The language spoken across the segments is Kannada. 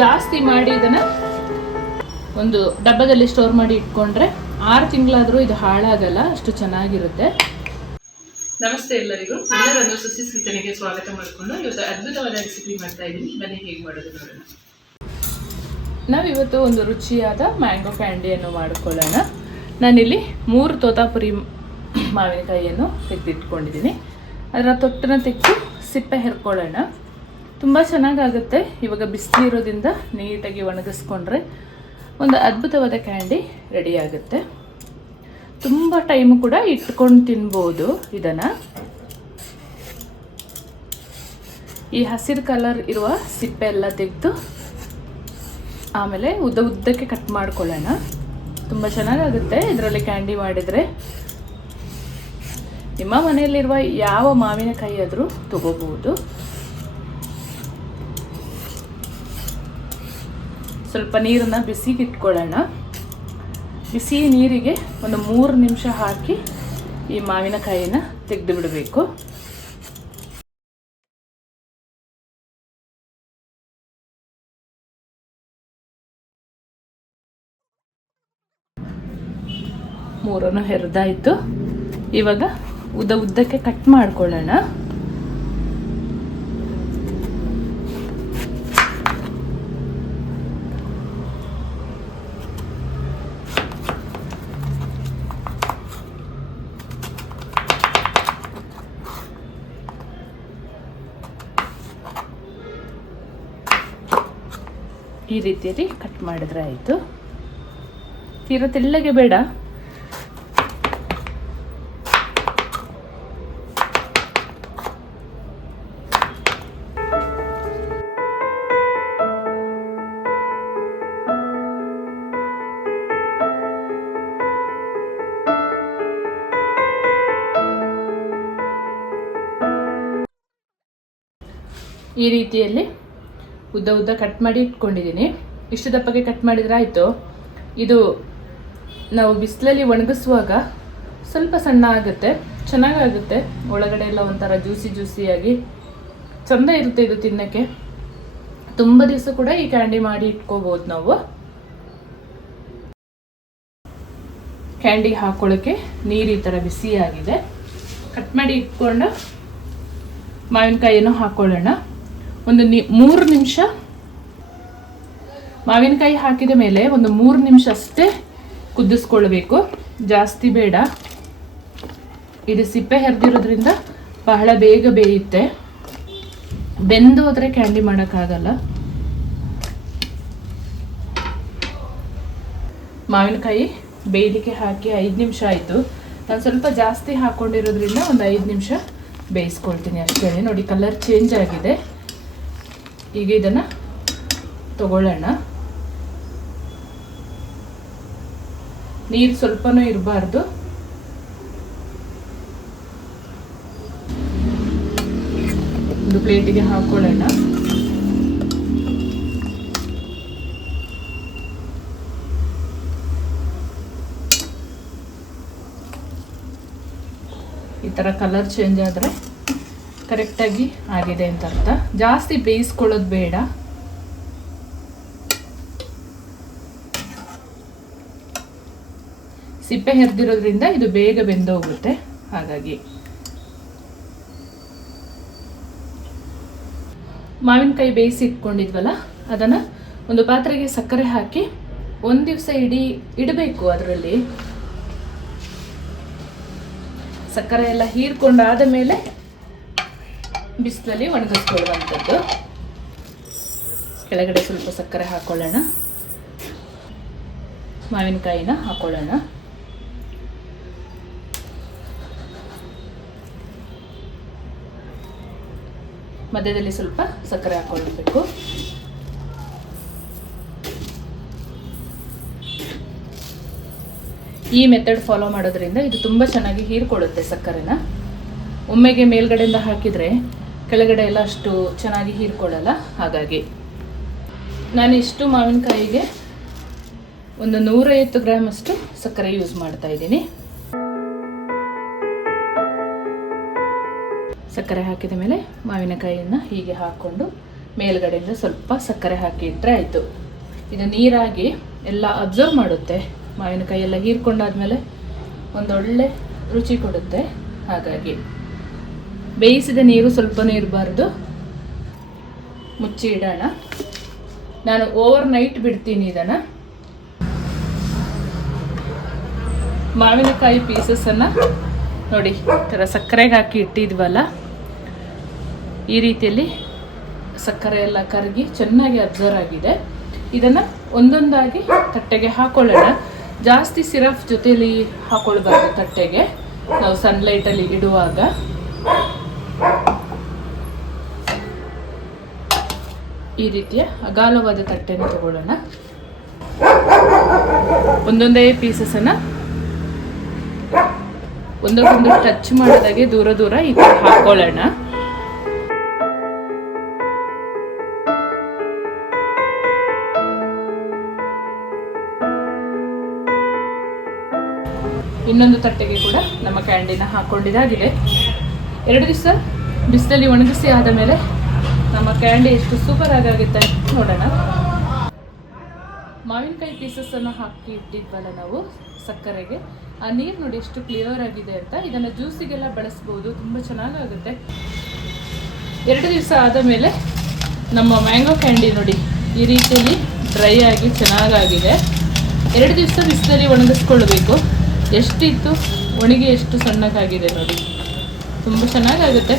ಜಾಸ್ತಿ ಮಾಡಿ ಇದನ್ನು ಒಂದು ಡಬ್ಬದಲ್ಲಿ ಸ್ಟೋರ್ ಮಾಡಿ ಇಟ್ಕೊಂಡ್ರೆ 6 ತಿಂಗಳಾದರೂ ಇದು ಹಾಳಾಗಲ್ಲ, ಅಷ್ಟು ಚೆನ್ನಾಗಿರುತ್ತೆ. ನಮಸ್ತೆ ಎಲ್ಲರಿಗೂ, ಎಲ್ಲರನ್ನು ಸುಸಿಸ್ ಕಿಚನ್ಗೆ ಸ್ವಾಗತ ಮಾಡಿಕೊಂಡು ಇವತ್ತು ಅದ್ಭುತವಾದ ರೆಸಿಪಿ ಮಾಡ್ತಾ ಇದ್ದೀನಿ. ಬನ್ನಿ ಹೇಗೆ ಮಾಡೋದು ನೋಡೋಣ. ನಾವಿವತ್ತು ಒಂದು ರುಚಿಯಾದ ಮ್ಯಾಂಗೋ ಕ್ಯಾಂಡಿಯನ್ನು ಮಾಡಿಕೊಳ್ಳೋಣ. ನಾನಿಲ್ಲಿ 3 ತೋತಾಪುರಿ ಮಾವಿನಕಾಯಿಯನ್ನು ತೆಗೆದಿಟ್ಕೊಂಡಿದ್ದೀನಿ. ಅದರ ತೊಟ್ಟನ್ನು ತೆಗೆದು ಸಿಪ್ಪೆ ಹೆರ್ಕೊಳ್ಳೋಣ. ತುಂಬ ಚೆನ್ನಾಗಾಗುತ್ತೆ. ಇವಾಗ ಬಿಸಿಲಿರೋದ್ರಿಂದ ನೀಟಾಗಿ ಒಣಗಿಸ್ಕೊಂಡ್ರೆ ಒಂದು ಅದ್ಭುತವಾದ ಕ್ಯಾಂಡಿ ರೆಡಿಯಾಗುತ್ತೆ. ತುಂಬ ಟೈಮು ಕೂಡ ಇಟ್ಕೊಂಡು ತಿನ್ಬೋದು ಇದನ್ನು. ಈ ಹಸಿರು ಕಲರ್ ಇರುವ ಸಿಪ್ಪೆ ಎಲ್ಲ ತೆಗೆದು ಆಮೇಲೆ ಉದ್ದಕ್ಕೆ ಕಟ್ ಮಾಡ್ಕೊಳ್ಳೋಣ. ತುಂಬ ಚೆನ್ನಾಗಾಗುತ್ತೆ ಇದರಲ್ಲಿ ಕ್ಯಾಂಡಿ ಮಾಡಿದರೆ. ನಿಮ್ಮ ಮನೆಯಲ್ಲಿರುವ ಯಾವ ಮಾವಿನಕಾಯಿ ಆದರೂ ತಗೋಬಹುದು. ಸ್ವಲ್ಪ ನೀರನ್ನು ಬಿಸಿಗೆ ಇಟ್ಕೊಳ್ಳೋಣ. ಬಿಸಿ ನೀರಿಗೆ ಒಂದು 3 ನಿಮಿಷ ಹಾಕಿ ಈ ಮಾವಿನಕಾಯಿನ ತೆಗೆದು ಬಿಡಬೇಕು. ಮೂರನ್ನು ಹೆರಿದಾಯಿತು. ಇವಾಗ ಉದ್ದಕ್ಕೆ ಕಟ್ ಮಾಡ್ಕೊಳ್ಳೋಣ. ಈ ರೀತಿಯಲ್ಲಿ ಕಟ್ ಮಾಡಿದ್ರೆ ಆಯಿತು. ತೀರಾ ತೆಳ್ಳಗೆ ಬೇಡ. ಈ ರೀತಿಯಲ್ಲಿ ಉದ್ದ ಕಟ್ ಮಾಡಿ ಇಟ್ಕೊಂಡಿದ್ದೀನಿ. ಇಷ್ಟು ದಪ್ಪಗೆ ಕಟ್ ಮಾಡಿದ್ರೆ ಆಯಿತು. ಇದು ನಾವು ಬಿಸಿಲಲ್ಲಿ ಒಣಗಿಸುವಾಗ ಸ್ವಲ್ಪ ಸಣ್ಣ ಆಗುತ್ತೆ, ಚೆನ್ನಾಗಾಗುತ್ತೆ. ಒಳಗಡೆ ಎಲ್ಲ ಒಂಥರ ಜ್ಯೂಸಿಯಾಗಿ ಚೆಂದ ಇರುತ್ತೆ ಇದು ತಿನ್ನೋಕ್ಕೆ. ತುಂಬ ದಿವಸ ಕೂಡ ಈ ಕ್ಯಾಂಡಿ ಮಾಡಿ ಇಟ್ಕೋಬೋದು ನಾವು. ಕ್ಯಾಂಡಿಗೆ ಹಾಕೊಳ್ಳೋಕ್ಕೆ ನೀರು ಈ ಥರ ಬಿಸಿಯಾಗಿದೆ. ಕಟ್ ಮಾಡಿ ಇಟ್ಕೊಂಡು ಮಾವಿನಕಾಯಿಯನ್ನು ಹಾಕೊಳ್ಳೋಣ. ಒಂದು 3 ನಿಮಿಷ ಮಾವಿನಕಾಯಿ ಹಾಕಿದ ಮೇಲೆ ಒಂದು 3 ನಿಮಿಷ ಅಷ್ಟೇ ಕುದಿಸ್ಕೊಳ್ಬೇಕು, ಜಾಸ್ತಿ ಬೇಡ. ಇದು ಸಿಪ್ಪೆ ಹೆರ್ದಿರೋದ್ರಿಂದ ಬಹಳ ಬೇಗ ಬೇಯುತ್ತೆ. ಬೆಂದು ಹೋದರೆ ಕ್ಯಾಂಡಿ ಮಾಡೋಕ್ಕಾಗಲ್ಲ. ಮಾವಿನಕಾಯಿ ಬೇಯಲಿಕ್ಕೆ ಹಾಕಿ 5 ನಿಮಿಷ ಆಯಿತು. ನಾನು ಸ್ವಲ್ಪ ಜಾಸ್ತಿ ಹಾಕ್ಕೊಂಡಿರೋದ್ರಿಂದ ಒಂದು 5 ನಿಮಿಷ ಬೇಯಿಸ್ಕೊಳ್ತೀನಿ ಅಷ್ಟೇ. ನೋಡಿ, ಕಲರ್ ಚೇಂಜ್ ಆಗಿದೆ. ಈಗ ಇದನ್ನು ತಗೊಳ್ಳೋಣ. ನೀರು ಸ್ವಲ್ಪನೂ ಇರಬಾರ್ದು. ಒಂದು ಪ್ಲೇಟಿಗೆ ಹಾಕೊಳ್ಳೋಣ. ಈ ಥರ ಕಲರ್ ಚೇಂಜ್ ಆದರೆ ಕರೆಕ್ಟಾಗಿ ಆಗಿದೆ ಅಂತ ಅರ್ಥ. ಜಾಸ್ತಿ ಬೇಯಿಸ್ಕೊಳ್ಳೋದು ಬೇಡ. ಸಿಪ್ಪೆ ಹೆರ್ದಿರೋದ್ರಿಂದ ಇದು ಬೇಗ ಬೆಂದೋಗುತ್ತೆ. ಹಾಗಾಗಿ ಮಾವಿನಕಾಯಿ ಬೇಯಿಸಿ ಇಟ್ಕೊಂಡಿದ್ವಲ್ಲ, ಅದನ್ನು ಒಂದು ಪಾತ್ರೆಗೆ ಸಕ್ಕರೆ ಹಾಕಿ 1 ದಿವಸ ಇಡಬೇಕು. ಅದರಲ್ಲಿ ಸಕ್ಕರೆ ಎಲ್ಲ ಹೀರ್ಕೊಂಡಾದ ಮೇಲೆ ಬಿಸಿಲಲ್ಲಿ ಒಣಗಿಸ್ಕೊಳ್ಳುವಂಥದ್ದು. ಕೆಳಗಡೆ ಸ್ವಲ್ಪ ಸಕ್ಕರೆ ಹಾಕೊಳ್ಳೋಣ. ಮಾವಿನಕಾಯಿನ ಹಾಕೊಳ್ಳೋಣ. ಮಧ್ಯದಲ್ಲಿ ಸ್ವಲ್ಪ ಸಕ್ಕರೆ ಹಾಕೊಳ್ಳಬೇಕು. ಈ ಮೆಥಡ್ ಫಾಲೋ ಮಾಡೋದ್ರಿಂದ ಇದು ತುಂಬ ಚೆನ್ನಾಗಿ ಹೀರ್ಕೊಳ್ಳುತ್ತೆ ಸಕ್ಕರೆನ. ಒಮ್ಮೆಗೆ ಮೇಲ್ಗಡೆಯಿಂದ ಹಾಕಿದರೆ ಕೆಳಗಡೆ ಎಲ್ಲ ಅಷ್ಟು ಚೆನ್ನಾಗಿ ಹೀರ್ಕೊಳ್ಳಲ್ಲ. ಹಾಗಾಗಿ ನಾನು ಇಷ್ಟು ಮಾವಿನಕಾಯಿಗೆ ಒಂದು 150 ಗ್ರಾಮ್ ಅಷ್ಟು ಸಕ್ಕರೆ ಯೂಸ್ ಮಾಡ್ತಾ ಇದ್ದೀನಿ. ಸಕ್ಕರೆ ಹಾಕಿದ ಮೇಲೆ ಮಾವಿನಕಾಯಿಯನ್ನು ಹೀಗೆ ಹಾಕ್ಕೊಂಡು ಮೇಲ್ಗಡೆಯಿಂದ ಸ್ವಲ್ಪ ಸಕ್ಕರೆ ಹಾಕಿ ಇಟ್ಟರೆ ಆಯಿತು. ಇದು ನೀರಾಗಿ ಎಲ್ಲ ಅಬ್ಸರ್ವ್ ಮಾಡುತ್ತೆ, ಮಾವಿನಕಾಯಿ ಎಲ್ಲ ಹೀರ್ಕೊಂಡಾದ್ಮೇಲೆ ಒಂದೊಳ್ಳೆ ರುಚಿ ಕೊಡುತ್ತೆ. ಹಾಗಾಗಿ ಬೇಯಿಸಿದ ನೀರು ಸ್ವಲ್ಪನೂ ಇರಬಾರ್ದು. ಮುಚ್ಚಿ ಇಡೋಣ. ನಾನು ಓವರ್ ನೈಟ್ ಬಿಡ್ತೀನಿ ಇದನ್ನು. ಮಾವಿನಕಾಯಿ ಪೀಸಸನ್ನು ನೋಡಿ, ಥರ ಸಕ್ಕರೆಗೆ ಹಾಕಿ ಇಟ್ಟಿದ್ವಲ್ಲ, ಈ ರೀತಿಯಲ್ಲಿ ಸಕ್ಕರೆ ಎಲ್ಲ ಕರಗಿ ಚೆನ್ನಾಗಿ ಅಬ್ಸರ್ವ್ ಆಗಿದೆ. ಇದನ್ನು ಒಂದೊಂದಾಗಿ ತಟ್ಟೆಗೆ ಹಾಕೊಳ್ಳೋಣ. ಜಾಸ್ತಿ ಸಿರಪ್ ಜೊತೆಯಲ್ಲಿ ಹಾಕೊಳ್ಬಾರ್ದು ತಟ್ಟೆಗೆ, ನಾವು ಸನ್ಲೈಟಲ್ಲಿ ಇಡುವಾಗ. ಈ ರೀತಿಯ ಅಗಾಲವಾದ ತಟ್ಟೆನ ತಗೊಳ್ಳೋಣ. ಒಂದೊಂದೇ ಪೀಸಸನ್ನು ಒಂದಕ್ಕೊಂದು ಟಚ್ ಮಾಡೋದಾಗೆ ದೂರ ದೂರ ಈ ಥರ ಹಾಕೊಳ್ಳೋಣ. ಇನ್ನೊಂದು ತಟ್ಟೆಗೆ ಕೂಡ ನಮ್ಮ ಕ್ಯಾಂಡಿನ ಹಾಕೊಂಡಿದ್ದಾಗಿದೆ. 2 ದಿವಸ ಬಿಸಿಲಲ್ಲಿ ಒಣಗಿಸಿ ಆದ ಮೇಲೆ ನಮ್ಮ ಕ್ಯಾಂಡಿ ಎಷ್ಟು ಸೂಪರ್ ಆಗುತ್ತೆ ನೋಡೋಣ. ಮಾವಿನಕಾಯಿ ಪೀಸಸನ್ನು ಹಾಕಿ ಇಟ್ಟಿದ್ವಲ್ಲ ನಾವು ಸಕ್ಕರೆಗೆ, ಆ ನೀರು ನೋಡಿ ಎಷ್ಟು ಕ್ಲಿಯರ್ ಆಗಿದೆ ಅಂತ. ಇದನ್ನು ಜ್ಯೂಸಿಗೆಲ್ಲ ಬಳಸ್ಬೋದು, ತುಂಬ ಚೆನ್ನಾಗಾಗುತ್ತೆ. 2 ದಿವಸ ಆದ ಮೇಲೆ ನಮ್ಮ ಮ್ಯಾಂಗೋ ಕ್ಯಾಂಡಿ ನೋಡಿ ಈ ರೀತಿಯಲ್ಲಿ ಡ್ರೈ ಆಗಿ ಚೆನ್ನಾಗಾಗಿದೆ. 2 ದಿವಸ ಬಿಸಿಲಲ್ಲಿ ಒಣಗಿಸ್ಕೊಳ್ಬೇಕು. ಎಷ್ಟಿತ್ತು ಒಣಗಿ ಎಷ್ಟು ಸಣ್ಣಗಾಗಿದೆ ನೋಡಿ, ತುಂಬ ಚೆನ್ನಾಗಾಗುತ್ತೆ.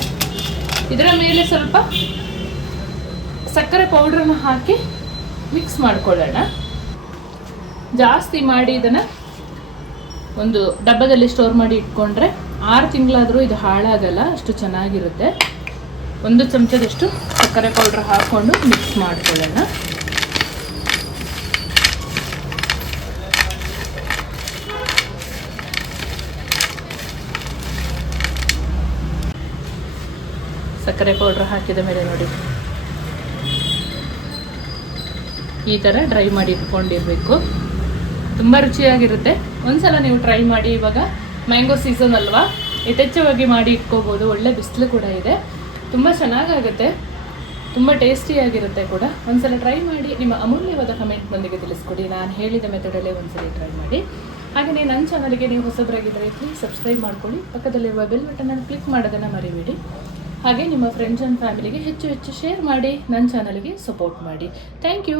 ಇದರ ಮೇಲೆ ಸ್ವಲ್ಪ ಸಕ್ಕರೆ ಪೌಡ್ರನ್ನು ಹಾಕಿ ಮಿಕ್ಸ್ ಮಾಡ್ಕೊಳ್ಳೋಣ. ಜಾಸ್ತಿ ಮಾಡಿ ಇದನ್ನು ಒಂದು ಡಬ್ಬದಲ್ಲಿ ಸ್ಟೋರ್ ಮಾಡಿ ಇಟ್ಕೊಂಡ್ರೆ 6 ತಿಂಗಳಾದರೂ ಇದು ಹಾಳಾಗಲ್ಲ, ಅಷ್ಟು ಚೆನ್ನಾಗಿರುತ್ತೆ. 1 ಚಮಚದಷ್ಟು ಸಕ್ಕರೆ ಪೌಡ್ರ್ ಹಾಕ್ಕೊಂಡು ಮಿಕ್ಸ್ ಮಾಡ್ಕೊಳ್ಳೋಣ. ಸಕ್ಕರೆ ಪೌಡ್ರ್ ಹಾಕಿದ ಮೇಲೆ ನೋಡಿ ಈ ಥರ ಡ್ರೈ ಮಾಡಿ ಇಟ್ಕೊಂಡಿರಬೇಕು. ತುಂಬ ರುಚಿಯಾಗಿರುತ್ತೆ. ಒಂದ್ಸಲ ನೀವು ಟ್ರೈ ಮಾಡಿ. ಇವಾಗ ಮ್ಯಾಂಗೋ ಸೀಸನ್ ಅಲ್ವಾ, ಯಥೇಚ್ಛವಾಗಿ ಮಾಡಿ ಇಟ್ಕೋಬೋದು. ಒಳ್ಳೆ ಬಿಸಿಲು ಕೂಡ ಇದೆ, ತುಂಬ ಚೆನ್ನಾಗಾಗುತ್ತೆ, ತುಂಬ ಟೇಸ್ಟಿಯಾಗಿರುತ್ತೆ ಕೂಡ. ಒಂದ್ಸಲ ಟ್ರೈ ಮಾಡಿ. ನಿಮ್ಮ ಅಮೂಲ್ಯವಾದ ಕಮೆಂಟ್ನೊಂದಿಗೆ ತಿಳಿಸ್ಕೊಡಿ. ನಾನು ಹೇಳಿದ ಮೆಥಡಲ್ಲೇ ಒಂದ್ಸಲ ಟ್ರೈ ಮಾಡಿ. ಹಾಗೆಯೇ ನನ್ನ ಚಾನಲ್ಗೆ ನೀವು ಹೊಸಬರಾಗಿದ್ದರೆ ಪ್ಲೀಸ್ ಸಬ್ಸ್ಕ್ರೈಬ್ ಮಾಡ್ಕೊಳ್ಳಿ. ಪಕ್ಕದಲ್ಲಿರುವ ಬೆಲ್ ಬಟನನ್ನು ಕ್ಲಿಕ್ ಮಾಡೋದನ್ನು ಮರಿಬೇಡಿ. ಹಾಗೆ ನಿಮ್ಮ ಫ್ರೆಂಡ್ಸ್ ಆ್ಯಂಡ್ ಫ್ಯಾಮಿಲಿಗೆ ಹೆಚ್ಚು ಹೆಚ್ಚು ಶೇರ್ ಮಾಡಿ, ನನ್ನ ಚಾನಲ್ಗೆ ಸಪೋರ್ಟ್ ಮಾಡಿ. Thank you.